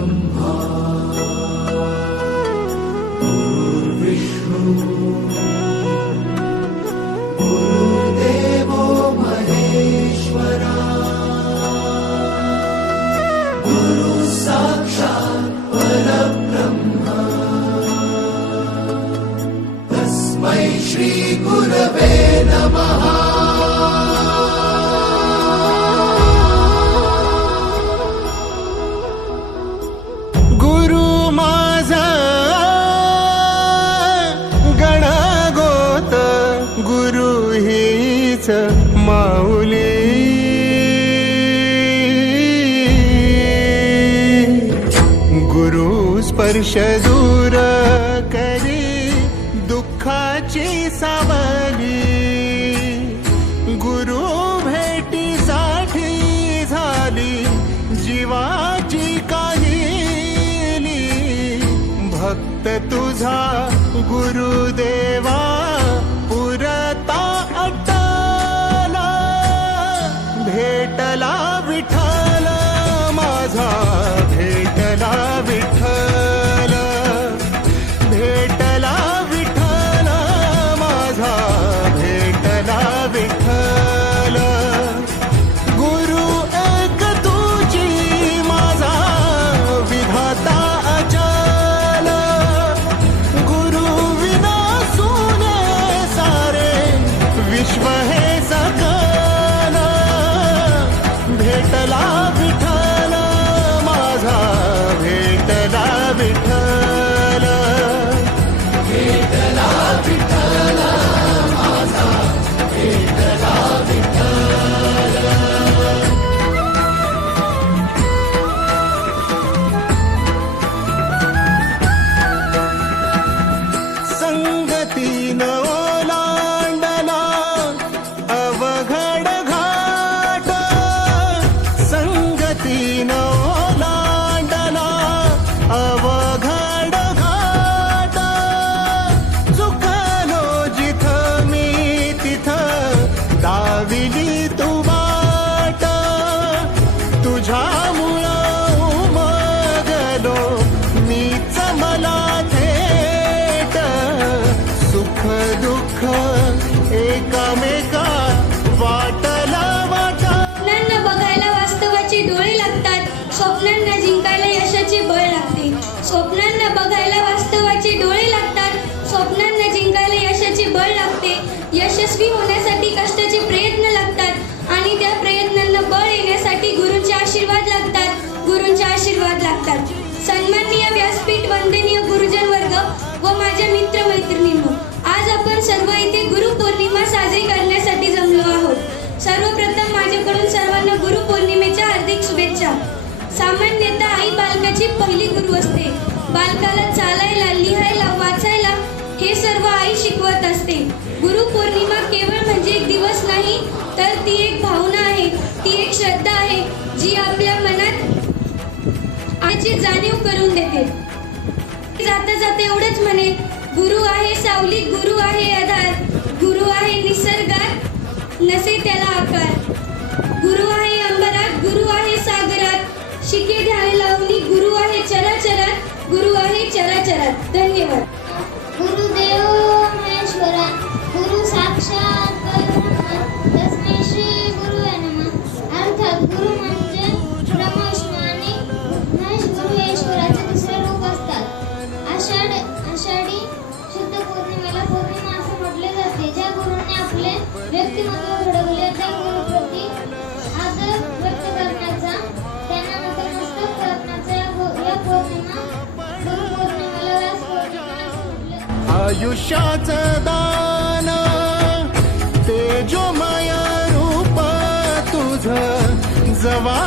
ब्रह्मा गुरुर्विष्णु गुरुर्देवो महेश्वरा गुरु साक्षात् परब्रह्म तस्मै श्री गुरवे नमः। गुरु हीच माऊली गुरु स्पर्श दूर करी दुःखाची सावली गुरु भेटीसाठी झाली जीवाची काहिली भक्त तुझा गुरुदेवा भेटला विठ्ठल माझा भेटला विठ्ठल भेटला विठ्ठल माझा भेटला विठ्ठल गुरु एक तुझी माझा विधाता अचल गुरु विना सुने सारे विश्व हे सकल भेटला विठ्ठल माझा भेटला विठ्ठल भेटला विठ्ठल माझा भेटला विठ्ठल संगतीन ओलांडला अवघड घाट संगतीन ओलांडला अवघड घाट चुकलो जिथं मी तिथं दाविली तू वाट तुझ्यामुळं उमगलो मीच मला थेट सुख दुःख एकामेका वाटला वाटा स्वप्नांना बघायला वास्तवाची डोळे लागतात स्वप्नांना जिंकायला यशाचे बळ लागते स्वप्नांना बघायला वास्तवाचे डोळे लागतात स्वप्नांना जिंकायला यशाचे बळ लागते यशस्वी होण्यासाठी कष्टाचे प्रयत्न लागतात आणि त्या प्रयत्नांना बळ येण्यासाठी गुरूंचे आशीर्वाद लागतात गुरूंचे आशीर्वाद लागतात सन्माननीय व्यासपीठ वंदनीय गुरुजन वर्ग व माझ्या मित्र मैत्रिणींनो आज आपण सर्व इथे गुरुपौर्णिमा साजरी करण्यासाठी जमलो आहोत सर्वप्रथम माझ्याकडून सर्वांना गुरुपौर्णिमेच्या हार्दिक शुभेच्छा सामान्यतः आई बालकाची पहिली गुरु असते बालकाला चालायला लिहायला वाचायला हे सर्व आई शिकवत असते गुरुपौर्णिमा केवळ म्हणजे एक दिवस नाही तर ती एक भावना आहे ती एक श्रद्धा आहे जी आपल्या मनात आईची जाणीव करून देते जाता जाता एवढंच म्हणेल गुरु आहे सावलीत गुरु आहे आधार गुरु आहे निसर्गात नसे त्याला आकार गुरु आहे अंबरात गुरु आहे सागरात शिके ध्यान लावणी गुरु आहे चराचरात गुरु आहे चराचरात धन्यवाद गुरुदेव महेश्वरा गुरु साक्षात परब्रह्म तस्मै श्री गुरुवे नमः अर्थात गुरु म्हणजे ब्रह्मा विष्णू आणि महेश गुरु हे ईश्वराचे दुसरे रूप असतात आषाढी शुद्ध पौर्णिमेला पौर्णिमा असे म्हटले जाते ज्या गुरूंनी आपले व्यक्तिमत्व घडवले त्या गुरुप्रती आदर व्यक्त करण्याचा त्यांना नतमस्तक करण्याचा या पौर्णिमा गुरुपौर्णिमेला व्यास पौर्णिमा असे म्हटले आयुष्याचं दान तेजोमय रूप तुझं जवा